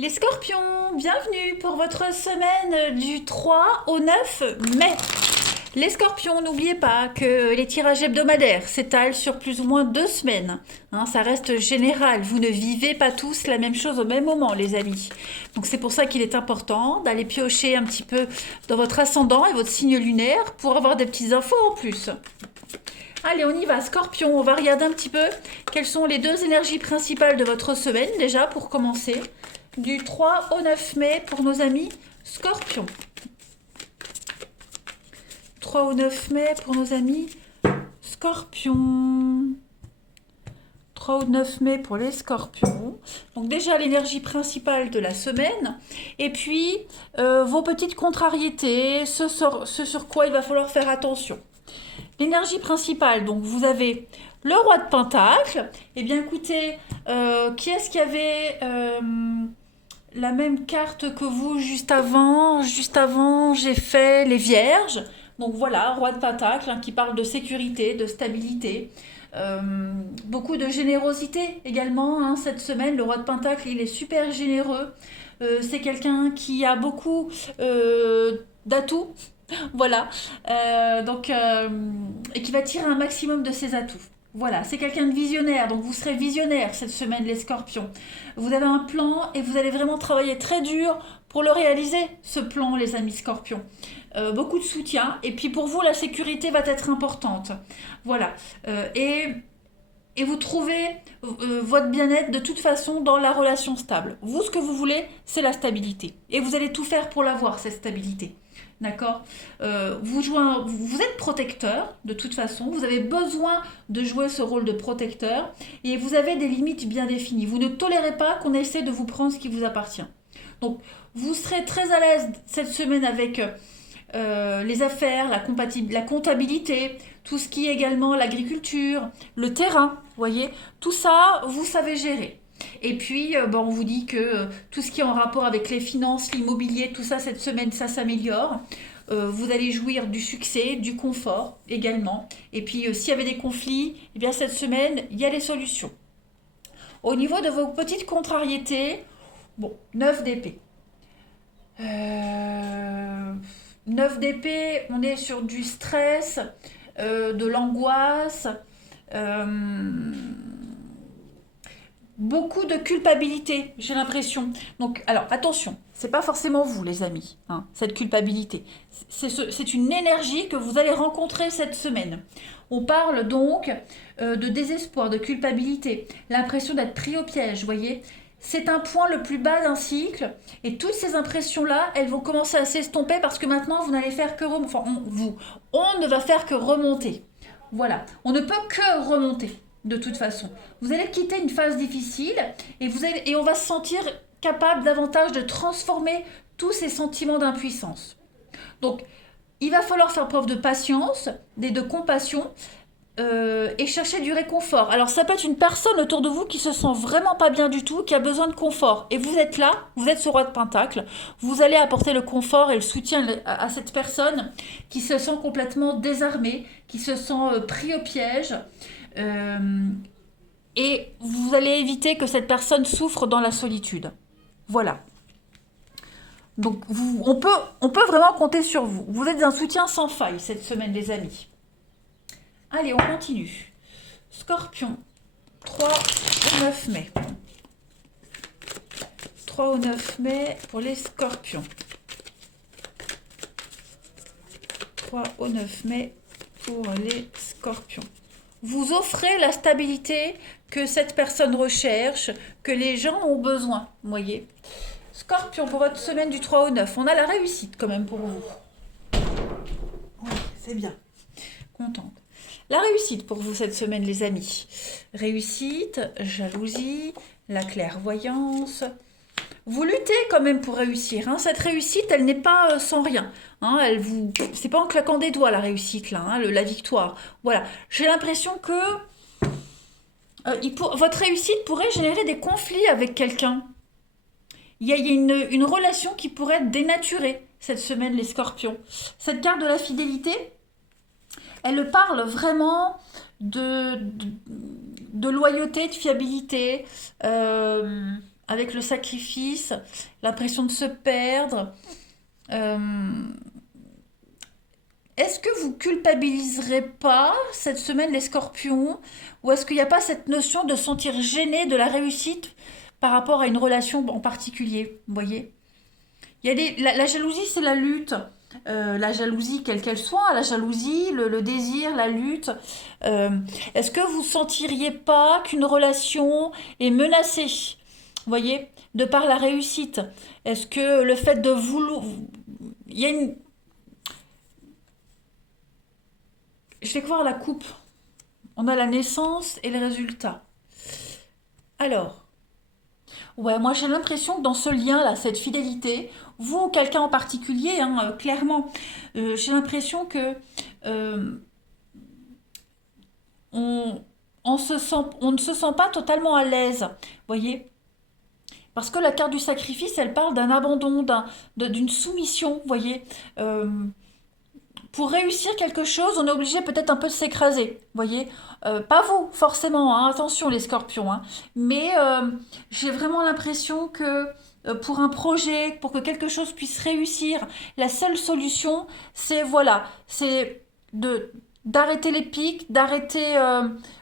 Les scorpions, bienvenue pour votre semaine du 3 au 9 mai. Les scorpions, n'oubliez pas que les tirages hebdomadaires s'étalent sur plus ou moins 2 semaines. Ça reste général, vous ne vivez pas tous la même chose au même moment, les amis. Donc c'est pour ça qu'il est important d'aller piocher un petit peu dans votre ascendant et votre signe lunaire pour avoir des petites infos en plus. Allez, on y va, scorpion, on va regarder un petit peu quelles sont les deux énergies principales de votre semaine, déjà pour commencer. Du 3 au 9 mai pour nos amis scorpions. 3 au 9 mai pour nos amis scorpions. 3 au 9 mai pour les scorpions. Donc déjà l'énergie principale de la semaine. Et puis vos petites contrariétés, ce sur quoi il va falloir faire attention. L'énergie principale, donc vous avez le roi de Pentacle. Eh bien écoutez, qui est-ce qui avait la même carte que vous juste avant? Juste avant, j'ai fait les Vierges. Donc voilà, roi de Pentacle, qui parle de sécurité, de stabilité. Beaucoup de générosité également cette semaine. Le roi de Pentacle, il est super généreux. C'est quelqu'un qui a beaucoup d'atouts. Voilà. Et qui va tirer un maximum de ses atouts. Voilà, c'est quelqu'un de visionnaire, donc vous serez visionnaire cette semaine, les scorpions. Vous avez un plan et vous allez vraiment travailler très dur pour le réaliser, ce plan, les amis scorpions. Beaucoup de soutien, et puis pour vous, la sécurité va être importante. Voilà. Et vous trouvez votre bien-être de toute façon dans la relation stable. Vous, ce que vous voulez, c'est la stabilité. Et vous allez tout faire pour l'avoir, cette stabilité. D'accord. Vous êtes protecteur, de toute façon. Vous avez besoin de jouer ce rôle de protecteur. Et vous avez des limites bien définies. Vous ne tolérez pas qu'on essaie de vous prendre ce qui vous appartient. Donc, vous serez très à l'aise cette semaine avec les affaires, la comptabilité, tout ce qui est également l'agriculture, le terrain, voyez. Tout ça, vous savez gérer. Et puis, on vous dit que tout ce qui est en rapport avec les finances, l'immobilier, tout ça, cette semaine, ça s'améliore. Vous allez jouir du succès, du confort également. Et puis, s'il y avait des conflits, eh bien, cette semaine, il y a les solutions. Au niveau de vos petites contrariétés, 9 d'épée. 9 d'épée, on est sur du stress, de l'angoisse, beaucoup de culpabilité, j'ai l'impression. Donc, alors attention, c'est pas forcément vous, les amis, cette culpabilité. C'est une énergie que vous allez rencontrer cette semaine. On parle donc de désespoir, de culpabilité, l'impression d'être pris au piège, vous voyez. C'est un point le plus bas d'un cycle, et toutes ces impressions-là, elles vont commencer à s'estomper parce que maintenant, vous n'allez faire que remonter. Enfin, on ne va faire que remonter. Voilà, on ne peut que remonter. De toute façon, vous allez quitter une phase difficile et on va se sentir capable davantage de transformer tous ces sentiments d'impuissance. Donc, il va falloir faire preuve de patience, de compassion et chercher du réconfort. Alors, ça peut être une personne autour de vous qui se sent vraiment pas bien du tout, qui a besoin de confort. Et vous êtes là, vous êtes ce roi de Pentacle, vous allez apporter le confort et le soutien à cette personne qui se sent complètement désarmée, qui se sent pris au piège. Et vous allez éviter que cette personne souffre dans la solitude. Voilà. Donc on peut vraiment compter sur vous. Vous êtes un soutien sans faille cette semaine, les amis. Allez, on continue. Scorpion, 3 au 9 mai. 3 au 9 mai pour les scorpions. 3 au 9 mai pour les scorpions. Vous offrez la stabilité que cette personne recherche, que les gens ont besoin, vous voyez. Scorpion, pour votre semaine du 3 au 9, on a la réussite quand même pour vous. Oui, c'est bien. Contente. La réussite pour vous cette semaine, les amis. Réussite, jalousie, la clairvoyance. Vous luttez quand même pour réussir. Cette réussite, elle n'est pas sans rien. C'est pas en claquant des doigts la réussite, là, la victoire. Voilà. J'ai l'impression que votre réussite pourrait générer des conflits avec quelqu'un. Il y a une relation qui pourrait être dénaturée cette semaine, les scorpions. Cette carte de la fidélité, elle parle vraiment de loyauté, de fiabilité. avec le sacrifice, l'impression de se perdre. Euh, Est-ce que vous culpabiliserez pas cette semaine les scorpions? Ou est-ce qu'il n'y a pas cette notion de se sentir gêné de la réussite par rapport à une relation en particulier? Vous voyez? Il y a la jalousie, c'est la lutte. La jalousie, quelle qu'elle soit, la jalousie, le désir, la lutte. Euh, Est-ce que vous sentiriez pas qu'une relation est menacée? Vous voyez? De par la réussite. Est-ce que le fait de vouloir... Il y a une... Je vais voir la coupe. On a la naissance et les résultats. Alors, ouais, moi j'ai l'impression que dans ce lien-là, cette fidélité, vous ou quelqu'un en particulier, hein, clairement, j'ai l'impression que euh, on, on ne se sent pas totalement à l'aise, voyez? Parce que la carte du sacrifice, elle parle d'un abandon, d'une soumission, voyez? Euh, pour réussir quelque chose, on est obligé peut-être un peu de s'écraser, voyez. Pas vous, forcément, hein, attention les scorpions, hein. Mais j'ai vraiment l'impression que pour un projet, pour que quelque chose puisse réussir, la seule solution, c'est voilà, c'est d'arrêter les pics, d'arrêter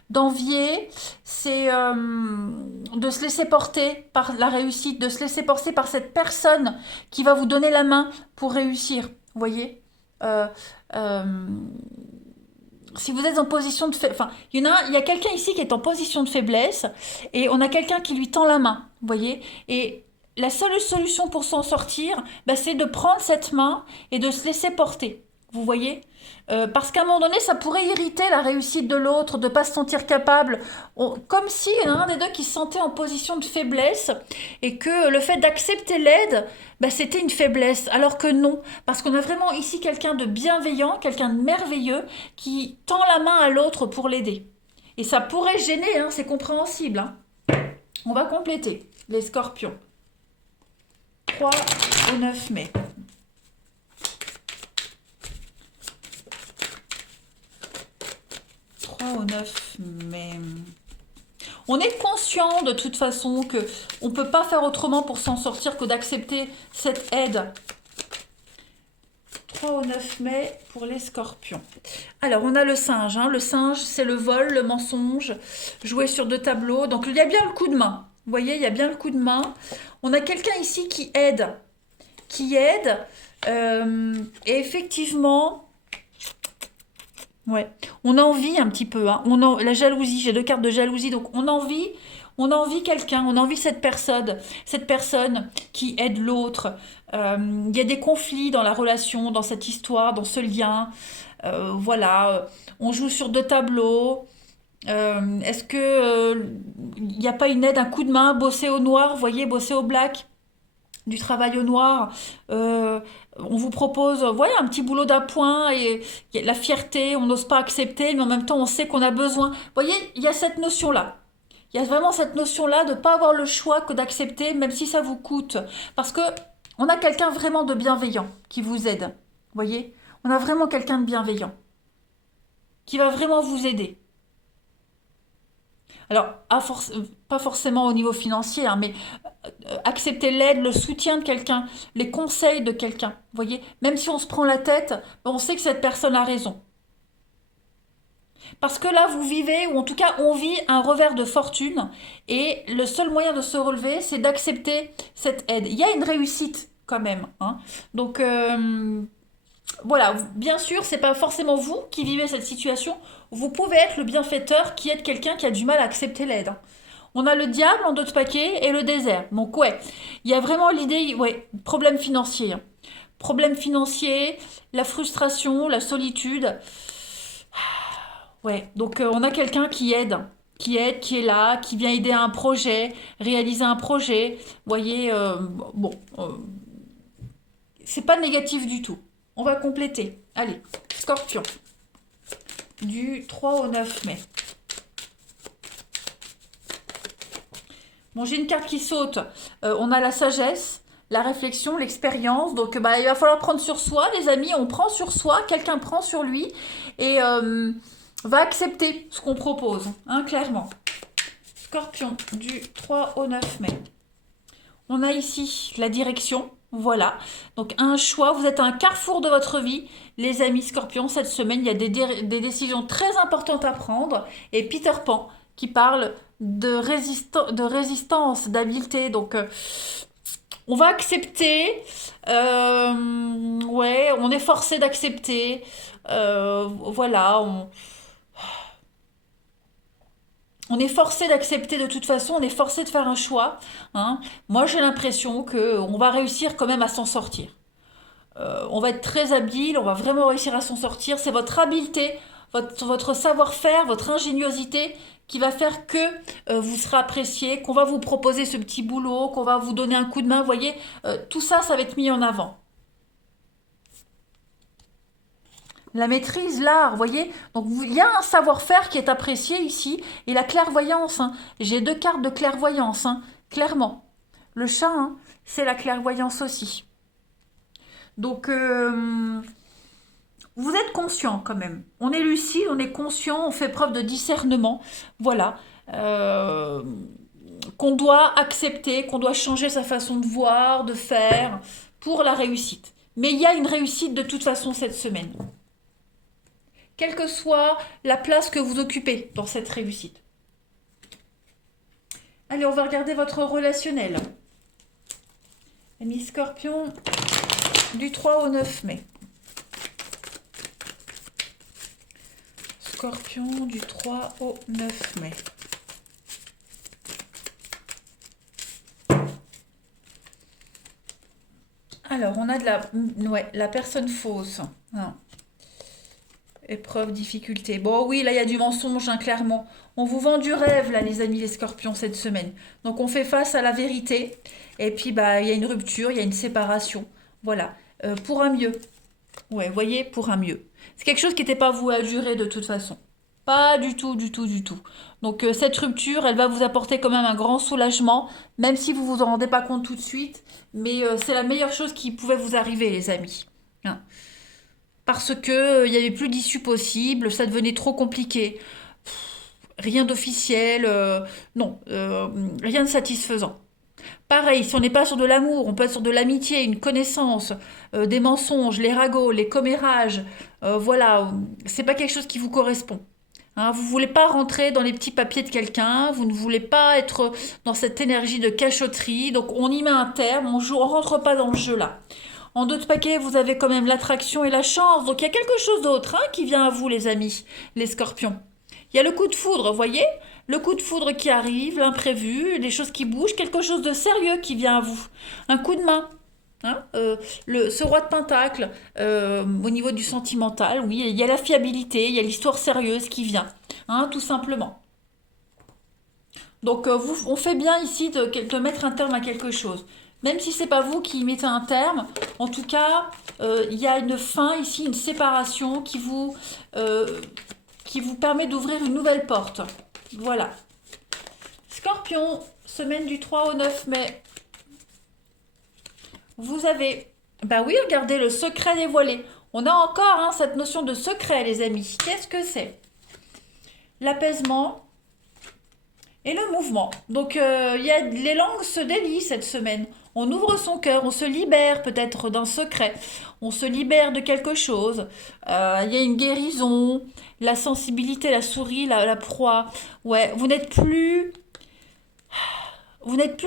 d'envier, c'est de se laisser porter par la réussite, de se laisser porter par cette personne qui va vous donner la main pour réussir, vous voyez. Euh, euh, si vous êtes en position de enfin, il y a quelqu'un ici qui est en position de faiblesse et on a quelqu'un qui lui tend la main, vous voyez. Et la seule solution pour s'en sortir, bah, c'est de prendre cette main et de se laisser porter, vous voyez. Parce qu'à un moment donné, ça pourrait irriter la réussite de l'autre, de ne pas se sentir capable, comme si il y en a un des deux qui se sentait en position de faiblesse et que le fait d'accepter l'aide, bah, c'était une faiblesse, alors que non, parce qu'on a vraiment ici quelqu'un de bienveillant, quelqu'un de merveilleux qui tend la main à l'autre pour l'aider. Et ça pourrait gêner, hein, c'est compréhensible. Hein. On va compléter les scorpions. 3 au 9 mai. 3 au 9 mai. On est conscient de toute façon que on ne peut pas faire autrement pour s'en sortir que d'accepter cette aide. 3 au 9 mai pour les scorpions. Alors, on a le singe. Hein. Le singe, c'est le vol, le mensonge, jouer sur 2 tableaux. Donc, il y a bien le coup de main. Vous voyez, il y a bien le coup de main. On a quelqu'un ici qui aide. Qui aide. Et effectivement... Ouais, on envie un petit peu, hein. La jalousie, j'ai 2 cartes de jalousie, donc on envie quelqu'un, on envie cette personne qui aide l'autre. Il y a des conflits dans la relation, dans cette histoire, dans ce lien. Voilà, on joue sur 2 tableaux. Est-ce que il n'y a pas une aide, un coup de main, bosser au noir, vous voyez, bosser au black? Du travail au noir. On vous propose voilà, un petit boulot d'appoint et la fierté, on n'ose pas accepter, mais en même temps on sait qu'on a besoin. Vous voyez, il y a cette notion-là. Il y a vraiment cette notion-là de ne pas avoir le choix que d'accepter, même si ça vous coûte. Parce que on a quelqu'un vraiment de bienveillant qui vous aide. Vous voyez, on a vraiment quelqu'un de bienveillant qui va vraiment vous aider. Alors, pas forcément au niveau financier, hein, mais accepter l'aide, le soutien de quelqu'un, les conseils de quelqu'un. Vous voyez, même si on se prend la tête, on sait que cette personne a raison. Parce que là, vous vivez, ou en tout cas, on vit un revers de fortune, et le seul moyen de se relever, c'est d'accepter cette aide. Il y a une réussite quand même. Hein. Donc, voilà, bien sûr, c'est pas forcément vous qui vivez cette situation. Vous pouvez être le bienfaiteur qui aide quelqu'un qui a du mal à accepter l'aide. On a le diable en 2 paquets et le désert. Donc ouais, il y a vraiment l'idée, ouais, problème financier. Hein. Problème financier, la frustration, la solitude. Ouais, donc on a quelqu'un qui est là, qui vient aider à un projet, réaliser un projet. Vous voyez, bon, c'est pas négatif du tout. On va compléter. Allez, scorpion. Du 3 au 9 mai. Bon, j'ai une carte qui saute. On a la sagesse, la réflexion, l'expérience. Donc, bah, il va falloir prendre sur soi, les amis. On prend sur soi, quelqu'un prend sur lui et va accepter ce qu'on propose, hein, clairement. Scorpion, du 3 au 9 mai. On a ici la direction. Voilà. Donc un choix. Vous êtes à un carrefour de votre vie. Les amis Scorpions, cette semaine, il y a des décisions très importantes à prendre. Et Peter Pan qui parle de résistance, d'habileté. Donc on va accepter. Ouais, on est forcé d'accepter. Voilà, on est forcé d'accepter de toute façon, on est forcé de faire un choix. Hein. Moi, j'ai l'impression que on va réussir quand même à s'en sortir. On va être très habile, on va vraiment réussir à s'en sortir. C'est votre habileté, votre savoir-faire, votre ingéniosité qui va faire que vous serez apprécié, qu'on va vous proposer ce petit boulot, qu'on va vous donner un coup de main. Vous voyez, tout ça, ça va être mis en avant. La maîtrise, l'art, vous voyez. Donc il y a un savoir-faire qui est apprécié ici. Et la clairvoyance, hein. J'ai 2 cartes de clairvoyance, hein, clairement. Le chat, hein, c'est la clairvoyance aussi. Donc vous êtes conscient quand même. On est lucide, on est conscient, on fait preuve de discernement. Voilà. Euh, qu'on doit accepter, qu'on doit changer sa façon de voir, de faire pour la réussite. Mais il y a une réussite de toute façon cette semaine. Quelle que soit la place que vous occupez dans cette réussite. Allez, on va regarder votre relationnel. Amis Scorpion, du 3 au 9 mai. Scorpion, du 3 au 9 mai. Alors, on a la personne fausse. Ah. Épreuve, difficulté. Bon, oui, là, il y a du mensonge, hein, clairement. On vous vend du rêve, là, les amis, les Scorpions, cette semaine. Donc, on fait face à la vérité. Et puis, bah, il y a une rupture, il y a une séparation. Voilà. Pour un mieux. Ouais, voyez, pour un mieux. C'est quelque chose qui n'était pas voué à durer de toute façon. Pas du tout, du tout, du tout. Donc, cette rupture, elle va vous apporter quand même un grand soulagement, même si vous vous en rendez pas compte tout de suite. Mais c'est la meilleure chose qui pouvait vous arriver, les amis. Hein. Parce que il n'y avait plus d'issue possible, ça devenait trop compliqué. Rien d'officiel, non, rien de satisfaisant. Pareil, si on n'est pas sur de l'amour, on peut être sur de l'amitié, une connaissance, des mensonges, les ragots, les commérages, voilà, c'est pas quelque chose qui vous correspond. Hein, vous ne voulez pas rentrer dans les petits papiers de quelqu'un, vous ne voulez pas être dans cette énergie de cachotterie, donc on y met un terme, on rentre pas dans le jeu là. En d'autres paquets, vous avez quand même l'attraction et la chance. Donc il y a quelque chose d'autre hein, qui vient à vous, les amis, les scorpions. Il y a le coup de foudre, vous voyez? Le coup de foudre qui arrive, l'imprévu, des choses qui bougent, quelque chose de sérieux qui vient à vous. Un coup de main. Hein, ce roi de pentacle, au niveau du sentimental, oui, il y a la fiabilité, il y a l'histoire sérieuse qui vient, hein, tout simplement. Donc on fait bien ici de mettre un terme à quelque chose. Même si c'est pas vous qui y mettez un terme, en tout cas, il y a une fin ici, une séparation qui vous permet d'ouvrir une nouvelle porte. Voilà. Scorpion, semaine du 3 au 9 mai. Vous avez, bah oui, regardez, le secret dévoilé. On a encore hein, cette notion de secret, les amis. Qu'est-ce que c'est? L'apaisement et le mouvement. Donc, les langues se délient cette semaine. On ouvre son cœur, on se libère peut-être d'un secret, on se libère de quelque chose. Il y a une guérison, la sensibilité, la souris, la proie. Ouais, vous n'êtes plus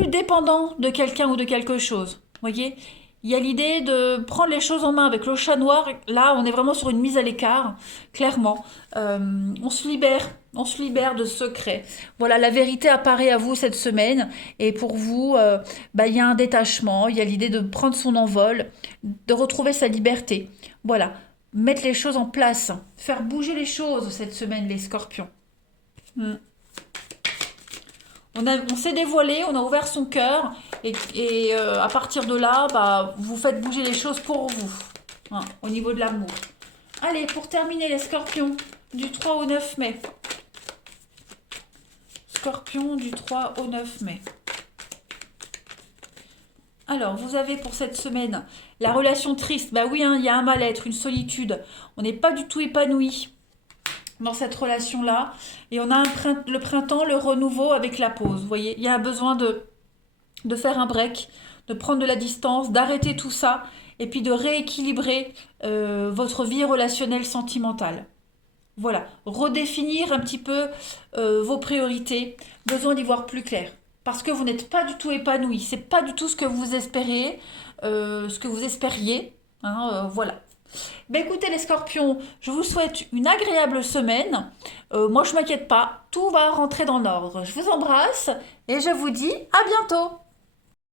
dépendant de quelqu'un ou de quelque chose. Voyez, il y a l'idée de prendre les choses en main avec le chat noir. Là, on est vraiment sur une mise à l'écart, clairement. On se libère de secrets. Voilà, la vérité apparaît à vous cette semaine. Et pour vous, il y a un détachement. Il y a l'idée de prendre son envol, de retrouver sa liberté. Voilà, mettre les choses en place, faire bouger les choses cette semaine, les scorpions. Hmm. On s'est dévoilé, on a ouvert son cœur et à partir de là, vous faites bouger les choses pour vous, hein, au niveau de l'amour. Allez, pour terminer les scorpions, du 3 au 9 mai. Scorpion, du 3 au 9 mai. Alors, vous avez pour cette semaine la relation triste. Bah oui, hein, il y a un mal-être, une solitude. On n'est pas du tout épanoui dans cette relation-là. Et on a le printemps, le renouveau avec la pause. Vous voyez, il y a un besoin de faire un break, de prendre de la distance, d'arrêter tout ça et puis de rééquilibrer votre vie relationnelle sentimentale. Voilà, redéfinir un petit peu vos priorités, besoin d'y voir plus clair. Parce que vous n'êtes pas du tout épanoui, c'est pas du tout ce que vous espériez, ce que vous espériez. Hein, voilà. Ben écoutez les scorpions, je vous souhaite une agréable semaine. Moi je m'inquiète pas, tout va rentrer dans l'ordre. Je vous embrasse et je vous dis à bientôt.